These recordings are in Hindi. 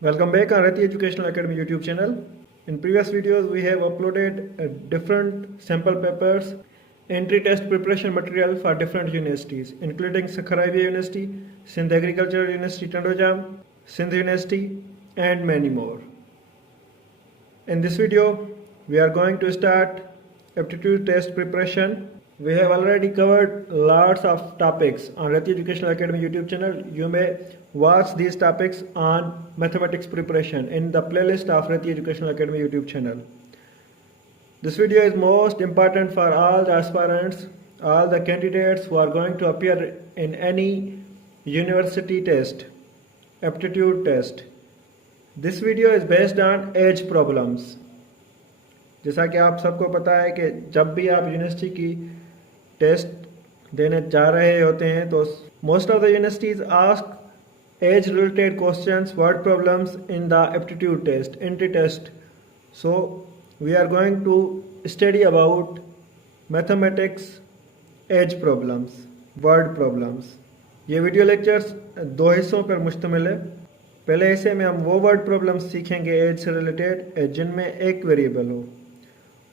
Welcome back on Rati Educational Academy YouTube channel. In previous videos, we have uploaded different sample papers, entry test preparation material for different universities, including Sakharaivia University, Sindh Agricultural University Tandojam, Sindh University, and many more. In this video, we are going to start aptitude test preparation. We have already covered lots of topics on Rati Educational Academy YouTube channel. You may watch these topics on mathematics preparation in the playlist of Rati Educational Academy YouTube channel. This video is most important for all the aspirants, all the candidates who are going to appear in any university test, aptitude test. This video is based on age problems. जैसा कि आप सबको पता है कि जब भी आप यूनिवर्सिटी की टेस्ट देने जा रहे होते हैं तो most of the universities ask age related questions, word problems in the aptitude test, entry test. So we are going to study about mathematics age problems, word problems. ये वीडियो लेक्चर्स दो हिस्सों पर मुश्तमिल है. पहले हिस्से में हम वो वर्ड प्रॉब्लम्स सीखेंगे एज से रिलेटेड जिनमें एक वेरिएबल हो,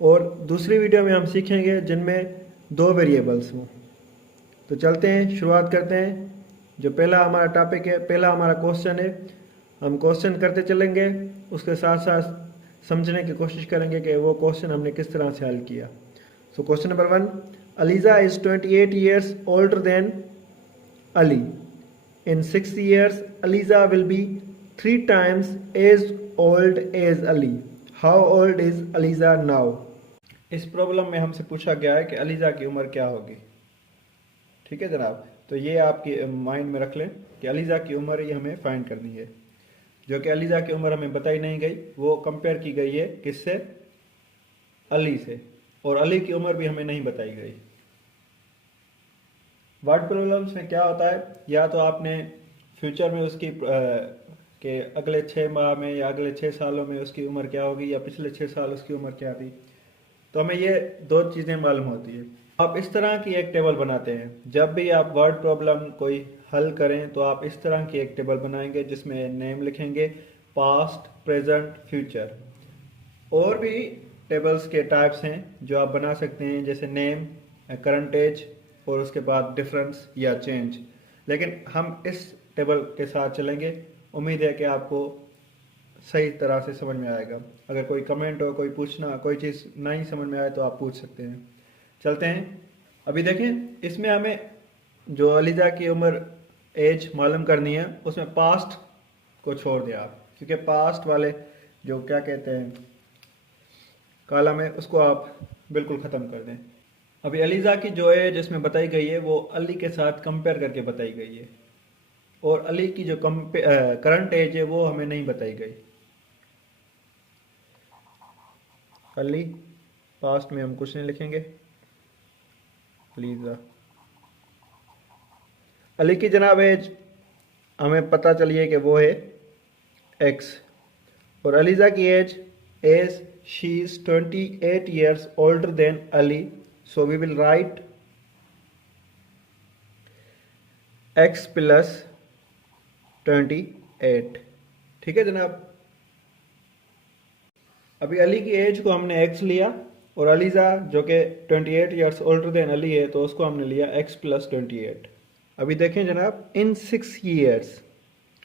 और दूसरी वीडियो में हम सीखेंगे जिनमें दो वेरिएबल्स हों. तो चलते हैं, शुरुआत करते हैं. जो पहला हमारा टॉपिक है, पहला हमारा क्वेश्चन है, हम क्वेश्चन करते चलेंगे, उसके साथ साथ समझने की कोशिश करेंगे कि वो क्वेश्चन हमने किस तरह से हल किया. So question number 1, ELISA is 28 years older than Ali. In 6 years, Aliza will be 3 times as old as Ali. How old is Aliza now? इस प्रॉब्लम में हमसे पूछा गया है कि अलीजा की उम्र क्या होगी. ठीक है जनाब, तो ये आपके माइंड में रख लें कि अलीजा की उम्र ये हमें फाइंड करनी है. जो कि अलीजा की उम्र हमें बताई नहीं गई, वो कंपेयर की गई है किससे? अली से. और अली की उम्र भी हमें नहीं बताई गई. वर्ड प्रॉब्लम्स में क्या होता है, या तो आपने फ्यूचर में उसकी कि अगले 6 माह में या अगले 6 सालों में उसकी उम्र क्या होगी, या पिछले 6 साल उसकी उम्र क्या थी, तो हमें ये दो चीज़ें मालूम होती है. आप इस तरह की एक टेबल बनाते हैं. जब भी आप वर्ड प्रॉब्लम कोई हल करें तो आप इस तरह की एक टेबल बनाएंगे जिसमें नेम लिखेंगे, पास्ट, प्रेजेंट, फ्यूचर. और भी टेबल्स के टाइप्स हैं जो आप बना सकते हैं, जैसे नेम, करंट एज, और उसके बाद डिफरेंस या चेंज. लेकिन हम इस टेबल के साथ चलेंगे. उम्मीद है कि आपको सही तरह से समझ में आएगा. अगर कोई कमेंट हो, कोई पूछना, कोई चीज़ नहीं समझ में आए तो आप पूछ सकते हैं. चलते हैं. अभी देखें, इसमें हमें जो अलीजा की उम्र, एज मालूम करनी है, उसमें पास्ट को छोड़ दें आप, क्योंकि पास्ट वाले जो क्या कहते हैं कॉलम है, उसको आप बिल्कुल ख़त्म कर दें. अभी अलीजा की जो एज इसमें बताई गई है वो अली के साथ कंपेयर करके बताई गई है, और अली की जो करंट एज है वो हमें नहीं बताई गई. अली पास्ट में हम कुछ नहीं लिखेंगे. अलीजा, अली की जनाब एज हमें पता चलिए कि वो है x, और अलीजा की age she is 28 years older than Ali, so we will write x plus 28. ठीक है जनाब. अभी अली की एज को हमने x लिया, और अलीजा जो कि 28 years older than अली है, तो उसको हमने लिया x plus 28. अभी देखें जनाब, इन 6 years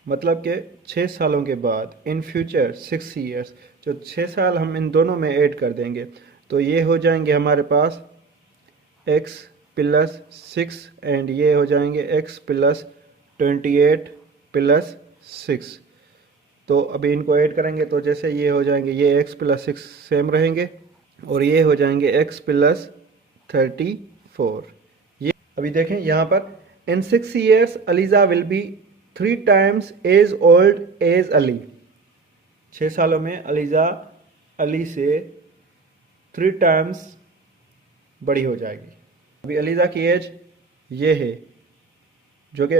मतलब कि 6 सालों के बाद, इन फ्यूचर 6 years, जो 6 साल हम इन दोनों में ऐड कर देंगे तो ये हो जाएंगे हमारे पास x plus 6, एंड ये हो जाएंगे x plus 28 plus 6. तो अभी इनको ऐड करेंगे तो जैसे ये हो जाएंगे, ये x plus 6 सेम रहेंगे, और ये हो जाएंगे x plus 34. ये अभी देखें यहाँ पर, इन 6 years ELISA will be 3 times as old as Ali. 6 सालों में अलीजा अली से 3 times बड़ी हो जाएगी. अभी अलीजा की एज ये है जो कि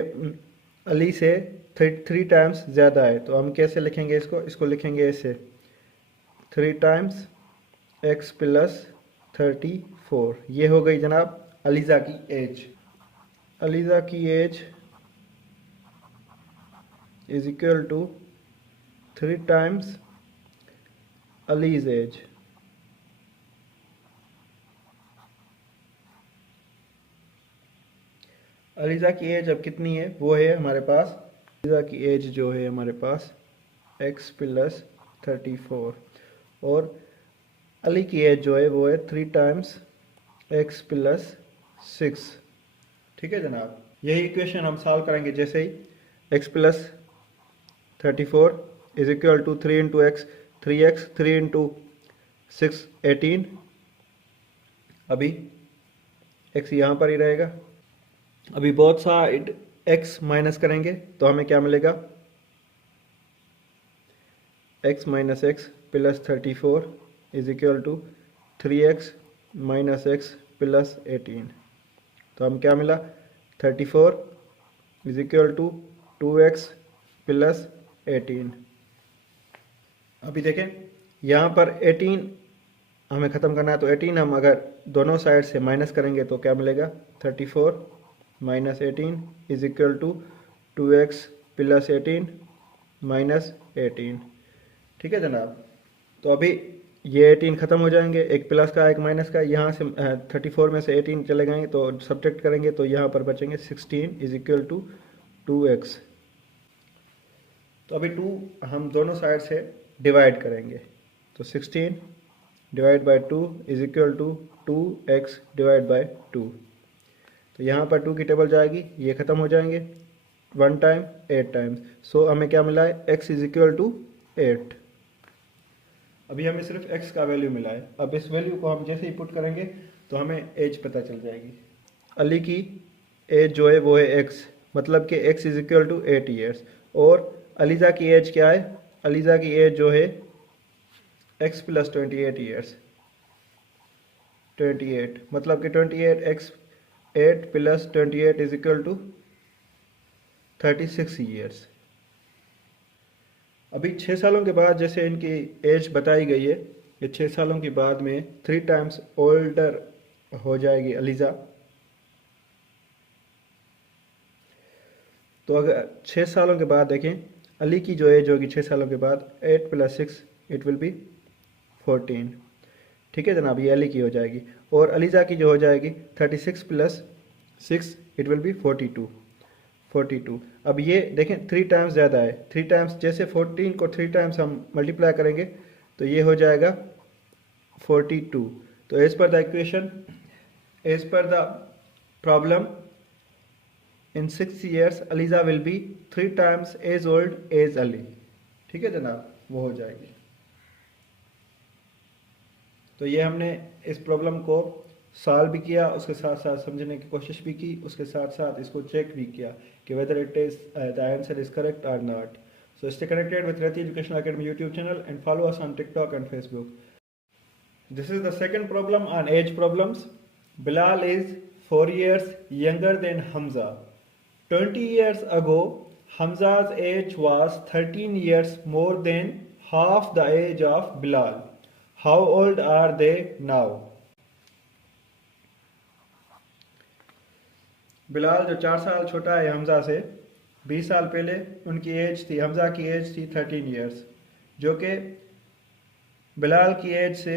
अली से 3 times ज़्यादा है, तो हम कैसे लिखेंगे इसको लिखेंगे ऐसे, 3 times x plus 34. ये हो गई जनाब अलीजा की एज. अलीजा की age is equal to 3 times Ali's age. Aliza की एज अब कितनी है, वो है हमारे पास, अलीज़ा की एज जो है हमारे पास x प्लस 34 और अली की एज जो है वो है 3 टाइम्स x प्लस 6। ठीक है जनाब, यही इक्वेशन हम सॉल्व करेंगे जैसे ही x plus 34 is equal to 3 into x, 3x, 3 into 6 18। अभी x यहाँ पर ही रहेगा। अभी बहुत साइड x माइनस करेंगे तो हमें क्या मिलेगा, x minus X plus 34 is equal to 3x minus X plus 18। तो हम क्या मिला, 34 is equal to 2x plus 18। अभी देखें यहाँ पर 18 हमें ख़त्म करना है, तो 18 हम अगर दोनों साइड से माइनस करेंगे तो क्या मिलेगा, 34 minus 18 is equal to 2x plus 18 minus 18। ठीक है जनाब, तो अभी ये 18 ख़त्म हो जाएंगे, एक प्लस का एक माइनस का, यहाँ से 34 में से 18 चले जाएंगे तो सब्ट्रैक्ट करेंगे तो यहाँ पर बचेंगे 16 इज इक्वल टू 2x। तो अभी 2 हम दोनों साइड से डिवाइड करेंगे, तो 16 divide by 2 is equal to 2x divide by 2। तो यहाँ पर 2 की टेबल जाएगी, ये ख़त्म हो जाएंगे, 1 टाइम 8 टाइम्स। सो हमें क्या मिला है, x इज इक्वल टू 8। अभी हमें सिर्फ x का वैल्यू मिला है। अब इस वैल्यू को हम जैसे ही पुट करेंगे तो हमें एज पता चल जाएगी। अली की एज जो है वो है x, मतलब कि x is equal to 8 years. और अलीज़ा की एज क्या है, अलीज़ा की एज जो है x प्लस 28 ईयर्स, 28 मतलब कि 28 x 8 plus 28 is equal to 36 years. अभी 6 सालों के बाद जैसे इनकी एज बताई गई है, ये 6 सालों के बाद में 3 टाइम्स ओल्डर हो जाएगी अलीज़ा। तो अगर 6 सालों के बाद देखें, अली की जो एज होगी 6 सालों के बाद 8 प्लस 6 इट विल बी 14। ठीक है जनाब, ये अली की हो जाएगी। और अलीज़ा की जो हो जाएगी 36 प्लस 6 इट विल बी 42। अब ये देखें 3 टाइम्स ज़्यादा है, 3 टाइम्स, जैसे 14 को 3 टाइम्स हम मल्टीप्लाई करेंगे तो ये हो जाएगा 42। तो as per the equation, as per the problem, in 6 years Aliza will be 3 times as old as Ali. ठीक है जनाब, वो हो जाएगी। तो ये हमने इस प्रॉब्लम को सॉल्व भी किया, उसके साथ साथ समझने की कोशिश भी की, उसके साथ साथ इसको चेक भी किया कि whether it is the answer is correct और not. So stay connected with Rati Educational Academy YouTube channel and follow us on TikTok and Facebook. This is the second problem on age problems. Bilal is 4 years younger than Hamza. 20 years ago, Hamza's age was 13 years more than half the age of Bilal. How old are they now? Bilal जो 4 साल छोटा है हमजा से, 20 साल पहले उनकी एज थी, हमजा की एज थी 13 ईयर्स, जो कि बिलाल की एज से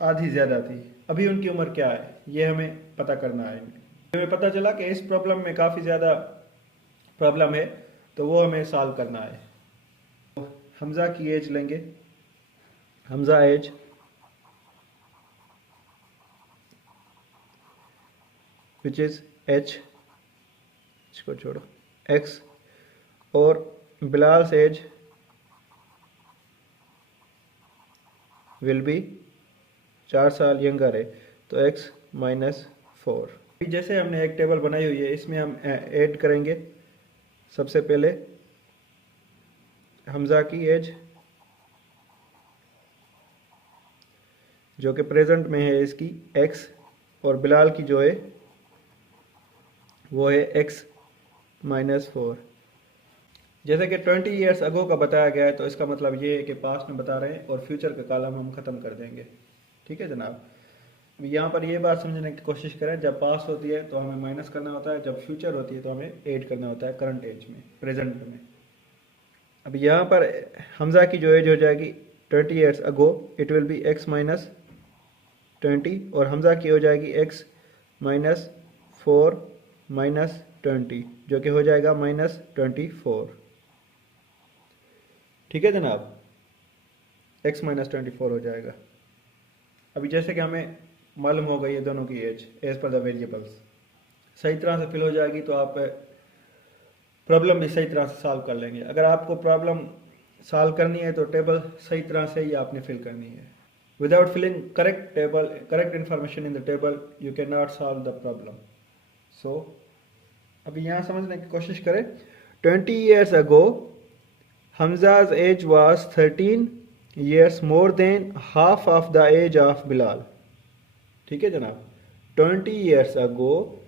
आधी ज़्यादा थी। अभी उनकी उम्र क्या है ये हमें पता करना है। हमें पता चला कि इस प्रॉब्लम में काफ़ी ज़्यादा प्रॉब्लम है, तो वो हमें सॉल्व करना है। हमजा की एज लेंगे, Hamza age which is h, इसको छोड़ो, x, और बिलाल एज विल बी 4 साल यंगर है, तो x माइनस 4। जैसे हमने एक टेबल बनाई हुई है, इसमें हम ऐड करेंगे सबसे पहले हमजा की एज जो कि प्रेजेंट में है इसकी x, और बिलाल की जो है वो है x माइनस 4। जैसे कि 20 ईयर्स अगो का बताया गया है, तो इसका मतलब ये है कि पास्ट में बता रहे हैं और फ्यूचर का कॉलम हम ख़त्म कर देंगे। ठीक है जनाब, यहाँ पर ये बात समझने की कोशिश करें, जब पास्ट होती है तो हमें माइनस करना होता है, जब फ्यूचर होती है तो हमें ऐड करना होता है करंट एज में, प्रेजेंट में। अब यहाँ पर हमजा की जो एज हो जाएगी 20 years ago, it will B x minus 20, और हमजा की हो जाएगी x माइनस 4 माइनस 20, जो कि हो जाएगा माइनस 24। ठीक है जनाब, x माइनस 24 हो जाएगा। अभी जैसे कि हमें मालूम हो गई है दोनों की एज पर द वेरिएबल्स, सही तरह से फिल हो जाएगी तो आप प्रॉब्लम भी सही तरह से सॉल्व कर लेंगे। अगर आपको प्रॉब्लम सॉल्व करनी है तो टेबल सही तरह से ही आपने फिल करनी है। Without filling correct information in the table you can not solve the problem. So अभी यहाँ समझने की कोशिश करें। 20 years ago Hamza's age was 13 years more than half of the age of Bilal। ठीक है जनाब, 20 years ago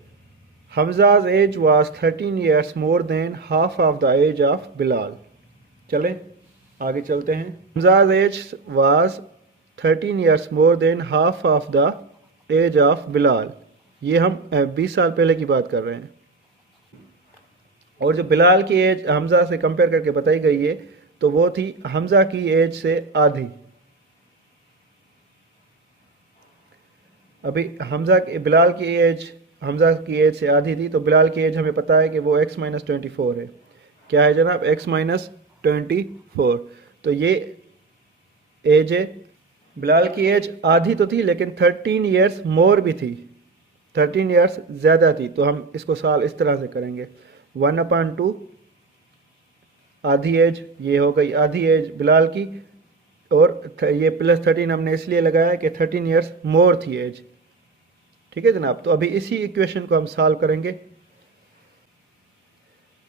Hamza's age was 13 years more than half of the age of Bilal। चलें आगे चलते हैं। Hamza's age was 13 years more than half of the age of Bilal। ये हम 20 साल पहले की बात कर रहे हैं, और जो बिलाल की एज हमजा से कंपेयर करके बताई गई है तो वो थी हमजा की एज से आधी। अभी बिलाल की एज हमजा की एज से आधी थी, तो बिलाल की एज हमें पता है कि वो x माइनस 24 है। क्या है जनाब? x minus 24। तो ये एज है। बिलाल की एज आधी तो थी लेकिन 13 ईयर्स मोर भी थी, 13 ईयर्स ज़्यादा थी। तो हम इसको सॉल्व इस तरह से करेंगे, 1/2 आधी एज, ये हो गई आधी एज बिलाल की, और ये प्लस 13 हमने इसलिए लगाया कि 13 ईयर्स मोर थी एज। ठीक है जनाब, तो अभी इसी इक्वेशन को हम सॉल्व करेंगे।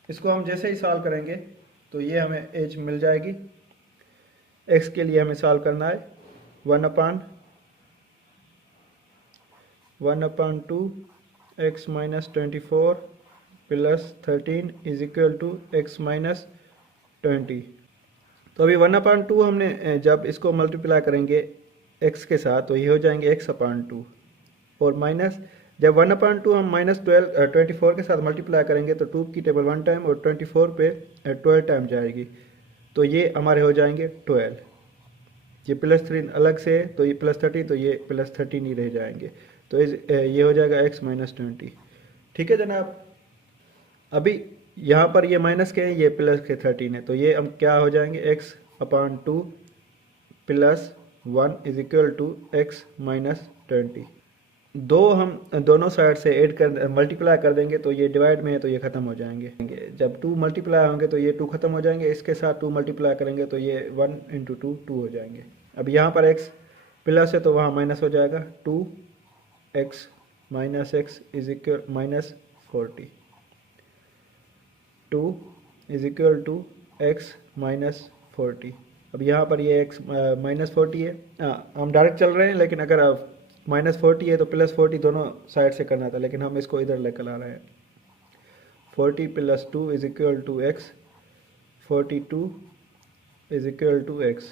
इसको हम जैसे ही सॉल्व करेंगे तो ये हमें एज मिल जाएगी। x के लिए हमें सॉल्व करना है, 1/2 x minus 24 plus 13 is equal to x minus 20। तो अभी 1/2 हमने जब इसको मल्टीप्लाई करेंगे x के साथ तो ये हो जाएंगे x/2, और माइनस जब 1/2 हम माइनस 24 के साथ मल्टीप्लाई करेंगे तो 2 की टेबल 1 टाइम और 24 पे 12 टाइम जाएगी, तो ये हमारे हो जाएंगे 12। ये प्लस 3 अलग से है तो ये प्लस 30, तो ये प्लस 13 ही रह जाएंगे, तो ये हो जाएगा x माइनस 20। ठीक है जनाब, अभी यहाँ पर ये माइनस के हैं, ये प्लस के 13 है, तो ये हम क्या हो जाएंगे x/2 plus 1 is equal to x minus 20। दो हम दोनों साइड से ऐड कर मल्टीप्लाई कर देंगे तो ये डिवाइड में है तो ये ख़त्म हो जाएंगे। जब 2 मल्टीप्लाई होंगे तो ये 2 ख़त्म हो जाएंगे, इसके साथ 2 मल्टीप्लाई करेंगे तो ये 1 × 2 2 हो जाएंगे। अब यहाँ पर x प्लस है तो वहाँ माइनस हो जाएगा, 2x minus x is equal minus 40, 2 is equal to x minus 40। अब यहाँ पर ये x माइनस 40 है, हम डायरेक्ट चल रहे हैं, लेकिन अगर आप माइनस 40 है तो प्लस 40 दोनों साइड से करना था, लेकिन हम इसको इधर लेकर आ रहे हैं। 40 plus 2 is equal to x, 42 is equal to x।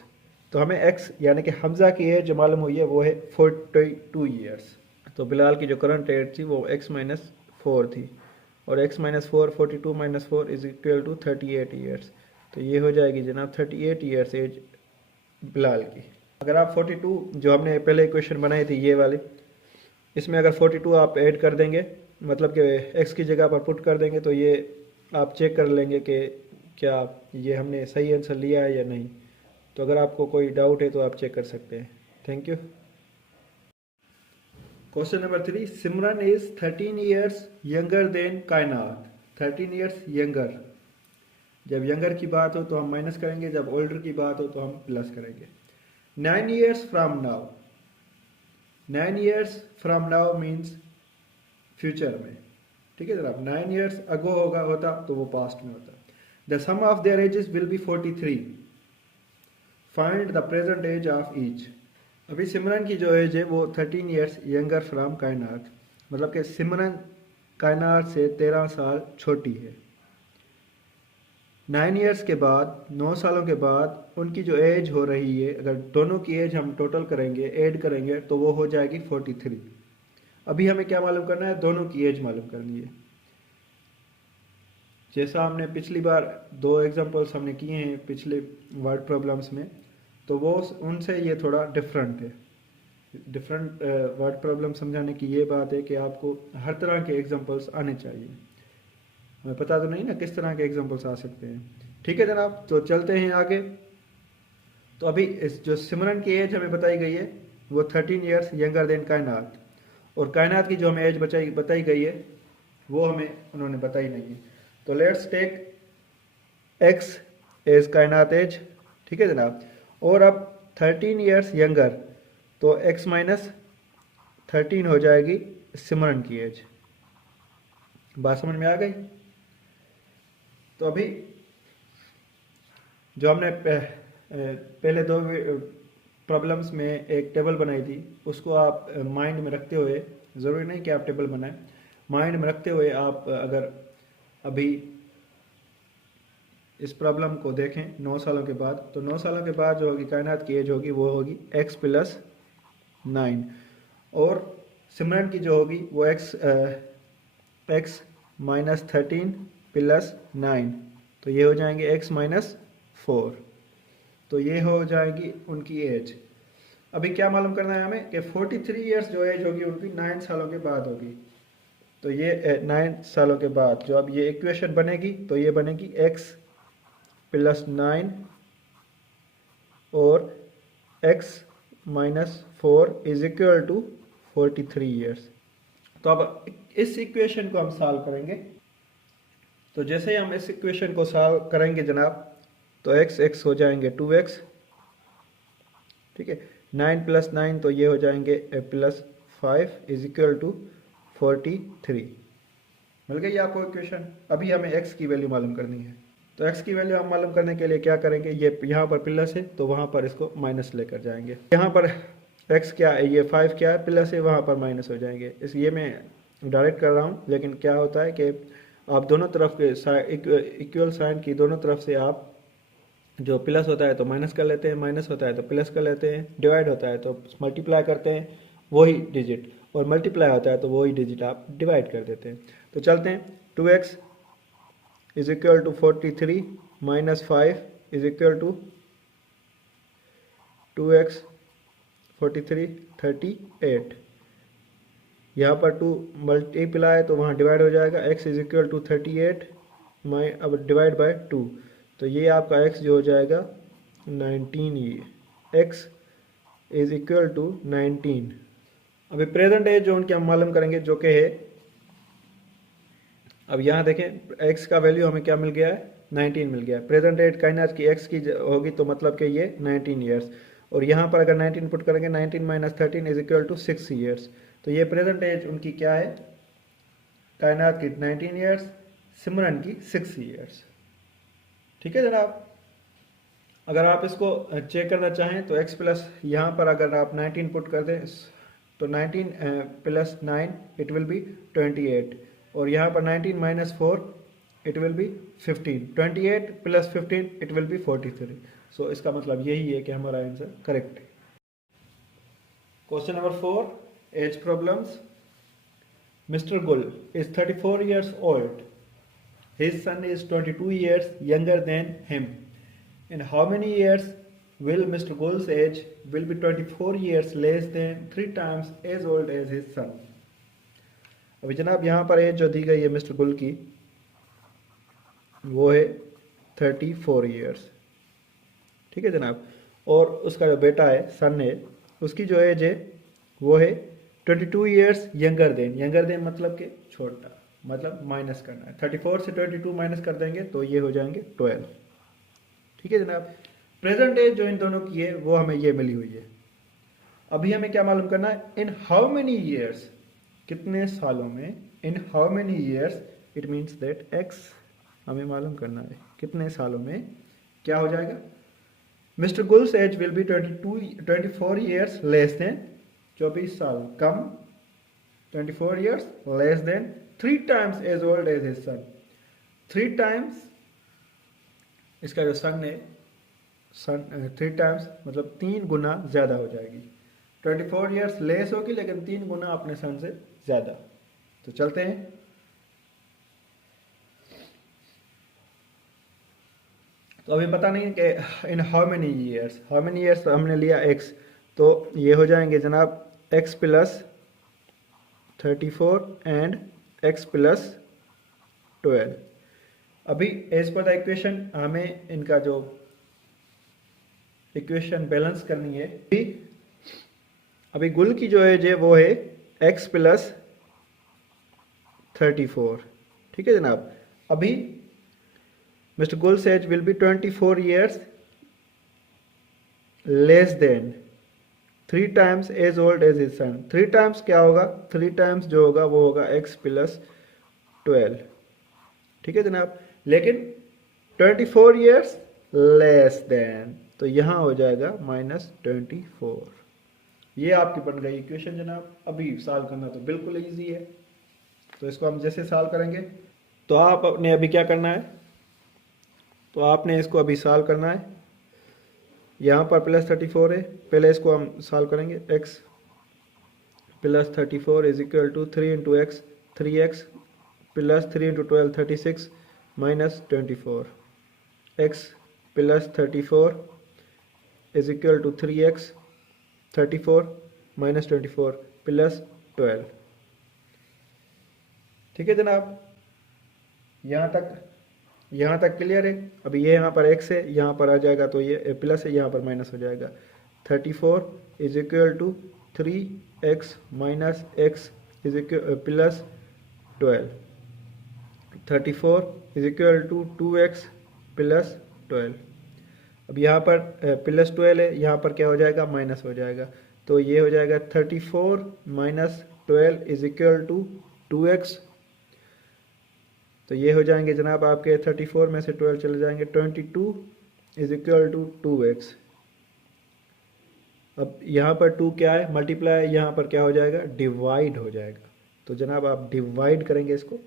तो हमें x यानी कि हमजा की एज जो मालूम हुई है वो है 42 ईयर्स। तो बिलाल की जो करंट एज थी वो x माइनस 4 थी, और x minus 4 42 minus 4 is equal to 38 years. तो ये हो जाएगी जनाब 38 ईयर्स एज बिलाल की। अगर आप 42 जो हमने पहले इक्वेशन बनाई थी ये वाली, इसमें अगर 42 आप ऐड कर देंगे, मतलब कि x की जगह पर पुट कर देंगे, तो ये आप चेक कर लेंगे कि क्या ये हमने सही आंसर लिया है या नहीं। तो अगर आपको कोई डाउट है तो आप चेक कर सकते हैं। Thank you. Question number 3, Simran is 13 years younger than कायनात। 13 ईयर्स यंगर, जब यंगर की बात हो तो हम माइनस करेंगे, जब ओल्डर की बात हो तो हम प्लस करेंगे। 9 years from now, 9 years from now means future में। ठीक है जनाब, 9 years ago होता तो वो पास्ट में होता। The sum of their ages will be 43, find the present age of each. अभी सिमरन की जो एज है वो 13 years यंगर फ्रॉम कायनात, मतलब कि सिमरन कायनात से 13 साल छोटी है। 9 ईयर्स के बाद, 9 सालों के बाद उनकी जो एज हो रही है, अगर दोनों की एज हम टोटल करेंगे, ऐड करेंगे, तो वो हो जाएगी 43। अभी हमें क्या मालूम करना है? दोनों की एज मालूम करनी है। जैसा हमने पिछली बार 2 एग्जांपल्स हमने किए हैं पिछले वर्ड प्रॉब्लम्स में, तो वो उनसे ये थोड़ा डिफरेंट है। डिफरेंट वर्ड प्रॉब्लम समझाने की ये बात है कि आपको हर तरह के एग्जांपल्स आने चाहिए। हमें पता तो नहीं ना किस तरह के एग्जांपल्स आ सकते हैं। ठीक है जनाब, तो चलते हैं आगे। तो अभी इस जो सिमरन की एज हमें बताई गई है वो 13 ईयर्स यंगर देन कायनात, और कायनात की जो हमें एज बताई गई है वो हमें उन्होंने बताई नहीं है। तो लेट्स टेक एक्स एज कायनात एज। ठीक है जनाब, और अब 13 ईयर्स यंगर, तो x माइनस 13 हो जाएगी सिमरन की एज। बात समझ में आ गई? तो अभी जो हमने पहले 2 प्रॉब्लम्स में एक टेबल बनाई थी, उसको आप माइंड में रखते हुए, ज़रूरी नहीं कि आप टेबल बनाएं, माइंड में रखते हुए आप अगर अभी इस प्रॉब्लम को देखें 9 सालों के बाद, तो 9 सालों के बाद जो होगी कायनात की एज होगी वो होगी x प्लस 9, और सिमरन की जो होगी वो x माइनस 13 प्लस 9, तो ये हो जाएंगे x माइनस 4। तो ये हो जाएगी उनकी एज। अभी क्या मालूम करना है हमें कि 43 ईयर्स जो एज होगी उनकी 9 सालों के बाद होगी। तो ये 9 सालों के बाद जो अब ये इक्वेशन बनेगी, तो ये बनेगी x प्लस 9 और x minus 4 is equal to 43 years. तो अब इस इक्वेशन को हम सॉल्व करेंगे। तो जैसे ही हम इस इक्वेशन को सॉल्व करेंगे जनाब, तो x हो जाएंगे 2x। ठीक है, 9 प्लस 9 तो ये हो जाएंगे प्लस 5 इज इक्वल टू 43। मिल गई आपको इक्वेशन। अभी हमें x की वैल्यू मालूम करनी है। तो x की वैल्यू हम मालूम करने के लिए क्या करेंगे, ये यहाँ पर प्लस है तो वहाँ पर इसको माइनस लेकर जाएंगे। यहाँ पर x क्या है, ये 5 क्या है, प्लस है, वहाँ पर माइनस हो जाएंगे। इस ये मैं डायरेक्ट कर रहा हूँ, लेकिन क्या होता है कि आप दोनों तरफ के इक्वल साइन की दोनों तरफ से आप जो प्लस होता है तो माइनस कर लेते हैं, माइनस होता है तो प्लस कर लेते हैं, डिवाइड होता है तो मल्टीप्लाई करते हैं वही डिजिट, और मल्टीप्लाई होता है तो वही डिजिट आप डिवाइड कर देते हैं। तो चलते हैं, 2x is equal to 43 minus 5 is equal to 2x 43 38। यहाँ पर 2 मल्टीप्लाई तो वहाँ डिवाइड हो जाएगा, x इज इक्वल टू 38 अब डिवाइड बाय 2, तो ये आपका x जो हो जाएगा 19। ये x इज इक्वल टू 19। अभी प्रेजेंट एज जो उनकी हम मालूम करेंगे जो कि है, अब यहाँ देखें x का वैल्यू हमें क्या मिल गया है, 19 मिल गया है। प्रेजेंट एज काइनात की x की होगी तो मतलब कि ये 19 ईयर्स, और यहाँ पर अगर 19 पुट करेंगे 19 minus 13 is equal to 6 years. तो ये प्रेजेंट एज उनकी क्या है, कायनात की 19 ईयर्स, सिमरन की 6 ईयर्स। ठीक है जनाब, अगर आप इसको चेक करना चाहें तो x प्लस यहाँ पर अगर आप 19 पुट कर दें तो 19 प्लस 9 इट विल बी 28, और यहाँ पर 19 minus 4 it will be 15, 28 plus 15 it will be 43। So इसका मतलब यही है कि हमारा आंसर करेक्ट है। Question number 4, age problems. Mr. Gul is 34 years old. His son is 22 years younger than him. In how many years will Mr. Gul's age will be 24 years less than 3 times as old as his son? अभी जनाब यहाँ पर एज जो दी गई है मिस्टर गुल की वो है 34 ईयर्स। ठीक है जनाब, और उसका जो बेटा है सन है उसकी जो एज है वो है 22 ईयर्स यंगर देन मतलब कि छोटा, मतलब माइनस करना है। 34 से 22 माइनस कर देंगे तो ये हो जाएंगे 12। ठीक है जनाब, प्रेजेंट एज जो इन दोनों की है वो हमें ये मिली हुई है। अभी हमें क्या मालूम करना है, इन हाउ मेनी ईयर्स, कितने सालों में, in how many years it means that x हमें मालूम करना है कितने सालों में क्या हो जाएगा। Mister Gul's age will be 24 years less than, 24 साल कम, 24 years less than 3 times as old as his son. 3 times इसका जो सन है, सन 3 टाइम्स मतलब 3 गुना ज्यादा हो जाएगी। 24 ईयर्स लेस होगी लेकिन 3 गुना अपने सन से ज्यादा। तो चलते हैं, तो अभी पता नहीं कि इन हाउ मेनी ईयर्स हमने लिया x, तो ये हो जाएंगे जनाब x plus 34 and x plus 12। अभी एज पर द इक्वेशन हमें इनका जो इक्वेशन बैलेंस करनी है। अभी गुल की जो एज है वो है x प्लस 34, ठीक है जनाब। अभी Mister Gul's age will be 24 years less than 3 times as old as his son. 3 times क्या होगा, 3 टाइम्स जो होगा वो होगा x प्लस 12, ठीक है जनाब। लेकिन 24 ईयर्स लेस देन, तो यहां हो जाएगा -24। ये आपकी बन गई इक्वेशन जनाब। अभी सॉल्व करना तो बिल्कुल इजी है, तो इसको हम जैसे सॉल्व करेंगे, तो आपने अभी क्या करना है, तो आपने इसको अभी सॉल्व करना है। यहाँ पर प्लस 34 है, पहले इसको हम सॉल्व करेंगे। x plus 34 is equal to 3 into x, 3x plus 3 into 12 36 minus 24। x plus 34 is equal to 3x 34 minus 24 plus 12, ठीक है जनाब। यहाँ तक क्लियर है। अभी ये यहाँ पर x है, यहाँ पर आ जाएगा तो ये प्लस है, यहाँ पर माइनस हो जाएगा। 34 is equal to 3x minus x is equal plus 12। 34 is equal to 2x plus 12। अब यहाँ पर प्लस 12 है, यहाँ पर क्या हो जाएगा, माइनस हो जाएगा। तो ये हो जाएगा 34 minus 12 is equal to 2x। तो ये हो जाएंगे जनाब आपके 34 में से 12 चले जाएंगे, 22 इज इक्वल टू 2x। अब यहाँ पर 2 क्या है, मल्टीप्लाई, यहाँ पर क्या हो जाएगा, डिवाइड हो जाएगा। तो जनाब आप डिवाइड करेंगे इसको,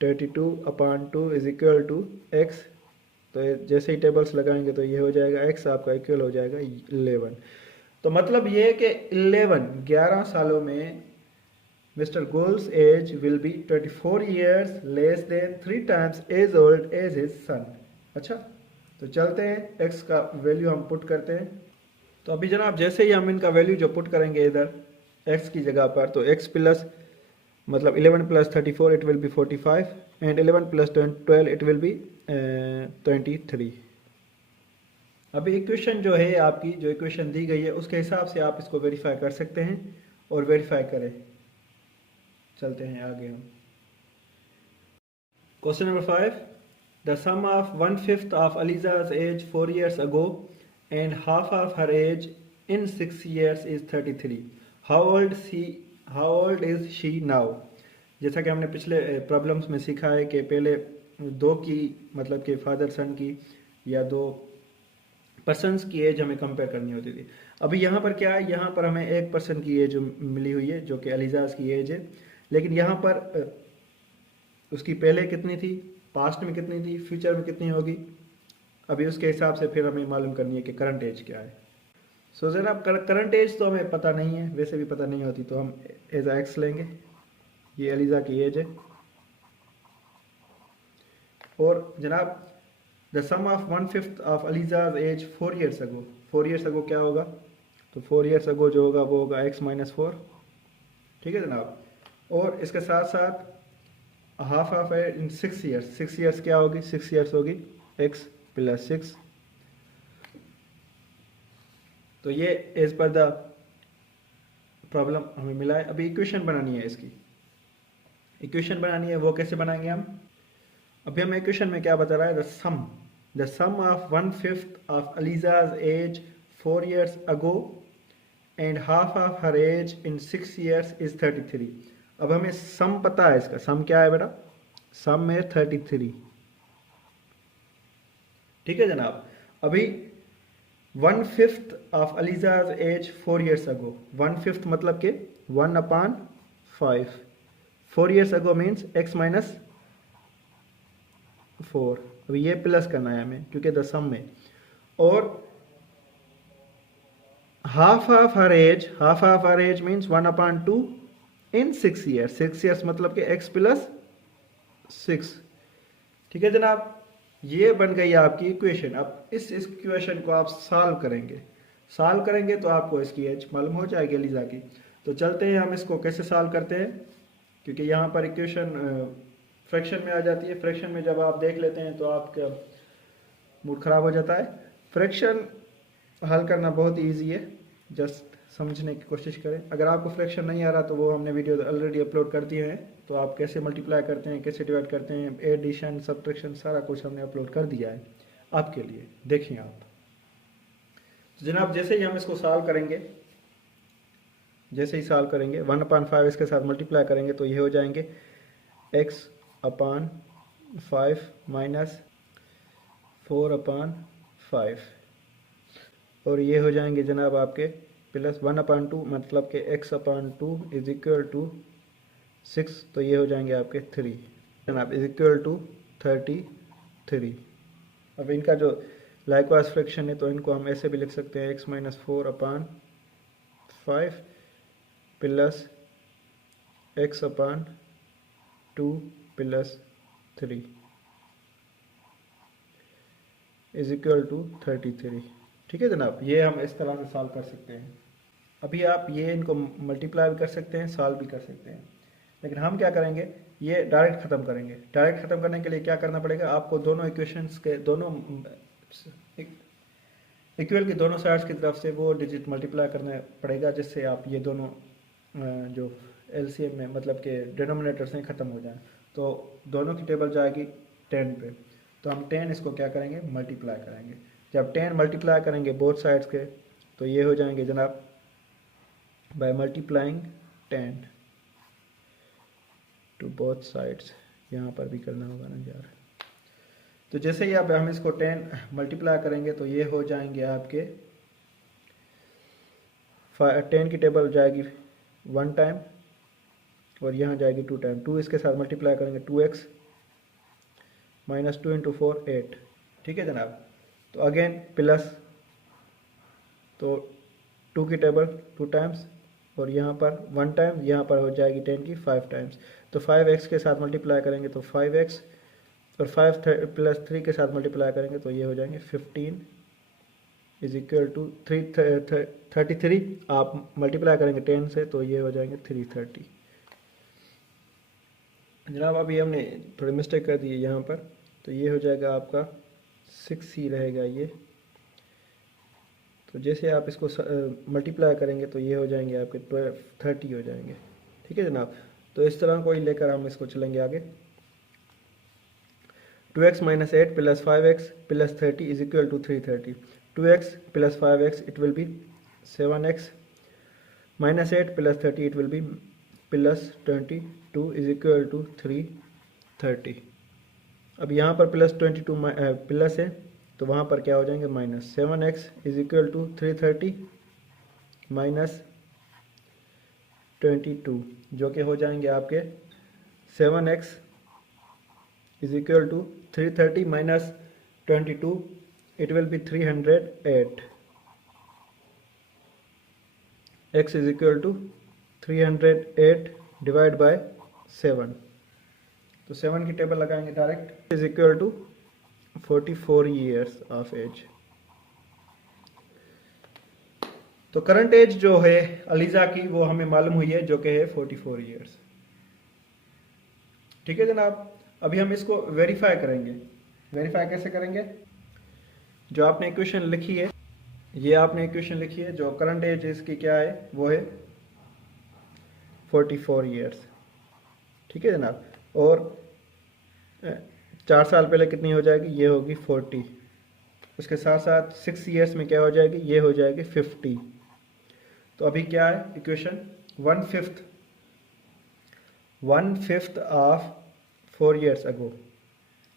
32/2 इज इक्वल टू x। तो जैसे ही टेबल्स लगाएंगे तो ये हो जाएगा x आपका इक्वल हो जाएगा 11। तो मतलब ये है कि 11 सालों में mister Gul's age will be 24 years less than 3 times as old as his son. अच्छा, तो चलते हैं, x का वैल्यू हम पुट करते हैं। तो अभी जनाब जैसे ही हम इनका वैल्यू जो पुट करेंगे इधर x की जगह पर, तो x प्लस मतलब 11 plus 34 it will B 45 and 11 plus 12 it will B 23। अभी इक्वेशन जो है आपकी, जो इक्वेशन दी गई है उसके हिसाब से आप इसको वेरीफाई कर सकते हैं और वेरीफाई करें। चलते हैं आगे हम। Question number 5, the sum of 1/5 of Aliza's age 4 years ago and half of her age in 6 years is 33. How old is she now? जैसा कि हमने पिछले प्रॉब्लम्स में सीखा है कि पहले दो की मतलब कि फादर सन की या दो पर्सन्स की एज हमें कंपेयर करनी होती थी। अभी यहाँ पर क्या है, यहाँ पर हमें एक पर्सन की एज मिली हुई है जो कि अलीजा's की एज है, लेकिन यहाँ पर उसकी पहले कितनी थी, पास्ट में कितनी थी, फ्यूचर में कितनी होगी, अभी उसके हिसाब से फिर हमें मालूम करनी है कि करंट एज क्या है। सो जनाब करंट एज तो हमें पता नहीं है, वैसे भी पता नहीं होती, तो हम एज एक्स लेंगे। ये अलीजा की एज है। और जनाब the sum of 1/5 of Aliza's age 4 years ago, 4 years ago क्या होगा, तो 4 years ago जो होगा वो होगा x माइनस 4, ठीक है जनाब। और इसके साथ साथ हाफ ऑफ है इन 6 years, 6 years क्या होगी, 6 years होगी x प्लस 6। तो ये एज पर द प्रॉब्लम हमें मिला है। अभी इक्वेशन बनानी है, इसकी इक्वेशन बनानी है, वो कैसे बनाएंगे हम। अभी हमें इक्वेशन में क्या बता रहा है, the sum of 1/5 of Aliza's age 4 years ago and half of her age in 6 years is 33। अब हमें सम पता है, इसका सम क्या है बेटा, सम है 33, ठीक है जनाब। अभी 1/5 of Aliza's age 4 years ago, 1/5 मतलब के 1/5, 4 years ago means x minus 4। अभी ये प्लस करना है हमें क्योंकि द सम में। और half of her age means 1/2 in 6 years, 6 years मतलब कि x प्लस 6, ठीक है जनाब। ये बन गई आपकी इक्वेशन। अब इस इक्वेशन को आप सॉल्व करेंगे तो आपको इसकी एज मालूम हो जाएगी एलिजा की। तो चलते हैं हम इसको कैसे सॉल्व करते हैं, क्योंकि यहाँ पर इक्वेशन फ्रैक्शन में आ जाती है। फ्रैक्शन में जब आप देख लेते हैं तो आपका मूड ख़राब हो जाता है। फ्रैक्शन हल करना बहुत ईजी है, जस्ट समझने की कोशिश करें। अगर आपको फ्रैक्शन नहीं आ रहा तो वो हमने वीडियो ऑलरेडी अपलोड कर दिए हैं, तो आप कैसे मल्टीप्लाई करते हैं, कैसे डिवाइड करते हैं, एडिशन सब्ट्रैक्शन सारा कुछ हमने अपलोड कर दिया है आपके लिए, देखिए आप। तो जनाब जैसे ही हम इसको सॉल्व करेंगे, 1/5 इसके साथ मल्टीप्लाई करेंगे तो ये हो जाएंगे x/5 माइनस 4/5, और ये हो जाएंगे जनाब आपके प्लस 1/2, मतलब कि x/2 इज इक्वल टू 6, तो ये हो जाएंगे आपके 3 जनाब इज इक्वल टू 33। अब इनका जो लाइकवाइज फ्रैक्शन है तो इनको हम ऐसे भी लिख सकते हैं x-4/5 plus x/2 plus 3 is equal to 33। ठीक है जनाब, ये हम इस तरह से सॉल्व कर सकते हैं। अभी आप ये इनको मल्टीप्लाई भी कर सकते हैं, सॉल्व भी कर सकते हैं, लेकिन हम क्या करेंगे, ये डायरेक्ट ख़त्म करेंगे। डायरेक्ट ख़त्म करने के लिए क्या करना पड़ेगा, आपको दोनों इक्वेशंस के दोनों इक्वल की दोनों साइड्स की तरफ से वो डिजिट मल्टीप्लाई करना पड़ेगा, जिससे आप ये दोनों जो एलसीएम में मतलब के डिनोमिनेटर से ख़त्म हो जाए। तो दोनों की टेबल जाएगी 10 पे, तो हम 10 इसको क्या करेंगे, मल्टीप्लाई करेंगे। जब 10 मल्टीप्लाई करेंगे बोथ साइड्स के तो ये हो जाएंगे जनाब by multiplying 10 to both sides, यहाँ पर भी करना होगा ना यार। तो जैसे ही अब हम इसको 10 मल्टीप्लाई करेंगे तो ये हो जाएंगे आपके 10 की टेबल जाएगी 1 टाइम और यहाँ जाएगी 2 टाइम। 2 इसके साथ मल्टीप्लाई करेंगे 2x माइनस 2 इंटू 4 8। ठीक है जनाब, तो अगेन प्लस, तो 2 की टेबल 2 टाइम्स और यहाँ पर 1 टाइम, यहाँ पर हो जाएगी 10 की 5 टाइम्स। तो 5x के साथ मल्टीप्लाई करेंगे तो 5x और 5 प्लस 3 के साथ मल्टीप्लाई करेंगे तो ये हो जाएंगे 15 इज इक्वल टू 33। आप मल्टीप्लाई करेंगे 10 से तो ये हो जाएंगे 330। जनाब अभी हमने थोड़ी मिस्टेक कर दी है यहाँ पर, तो ये हो जाएगा आपका 6 ही रहेगा ये। तो जैसे आप इसको मल्टीप्लाई करेंगे तो ये हो जाएंगे आपके 30 हो जाएंगे। ठीक है जनाब, तो इस तरह को ही लेकर हम इसको चलेंगे आगे। 2x minus 8 plus 5x plus 30 is equal to 330। 2x plus 5x it will be 7x minus 8 plus 30 it will be plus 22 is equal to 330। अब यहाँ पर प्लस 22 प्लस है तो वहाँ पर क्या हो जाएंगे minus. 7x is equal to 330 minus 22 जो कि हो जाएंगे आपके 7x is equal to 330 minus 22 it will be 308। x is equal to 308 divide by 7, तो 7 की टेबल लगाएंगे direct. Is equal to 44 years of age. तो करंट एज जो है अलीजा की वो हमें मालूम हुई है, जो कि है 44 ईयर्स। ठीक है जनाब, अभी हम इसको वेरीफाई करेंगे। वेरीफाई कैसे करेंगे, जो आपने इक्वेशन लिखी है, ये आपने इक्वेशन लिखी है, जो करंट एज इसकी क्या है वो है 44 ईयर्स। ठीक है जनाब, और 4 साल पहले कितनी हो जाएगी, ये होगी 40। उसके साथ साथ 6 ईयर्स में क्या हो जाएगी, ये हो जाएगी 50। तो अभी क्या है equation, 1/5 of 4 years ago.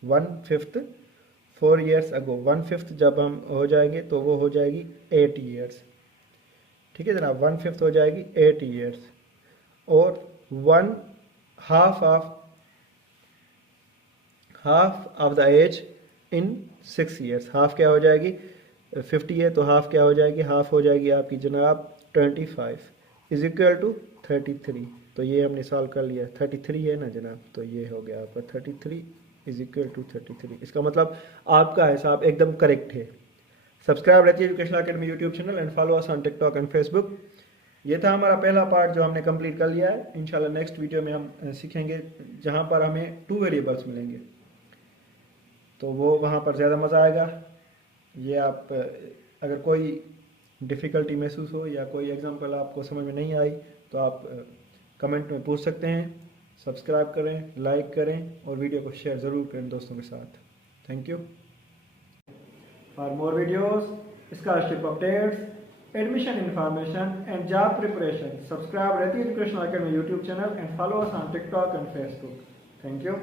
1/5 4 years ago, 1/5 जब हम हो जाएंगे तो वो हो जाएगी 8 ईयर्स। ठीक है जनाब, 1/5 हो जाएगी 8 ईयर्स, और 1/2 of the age in 6 years. Half क्या हो जाएगी, 50 है तो हाफ क्या हो जाएगी, हाफ हो जाएगी आपकी जनाब 25 इज इक्वल टू 33। तो ये हमने सॉल्व कर लिया, 33 है ना जनाब, तो ये हो गया आपका 33 इज इक्वल टू 33। इसका मतलब आपका हिसाब एकदम करेक्ट है। सब्सक्राइब रहती है educational academy YouTube channel and follow us on TikTok and Facebook. ये था हमारा पहला पार्ट जो हमने कंप्लीट कर लिया है। इंशाल्लाह नेक्स्ट वीडियो में हम सीखेंगे जहाँ पर हमें 2 वेरिएबल्स मिलेंगे, तो वो वहाँ पर ज़्यादा मज़ा आएगा। ये आप अगर कोई डिफ़िकल्टी महसूस हो या कोई एग्जांपल आपको समझ में नहीं आई तो आप कमेंट में पूछ सकते हैं। सब्सक्राइब करें, लाइक करें और वीडियो को शेयर ज़रूर करें दोस्तों के साथ। Thank you. For more videos, scholarship updates, admission information and job preparation, subscribe Rati Educational Academy YouTube channel and follow us on TikTok and Facebook. Thank you.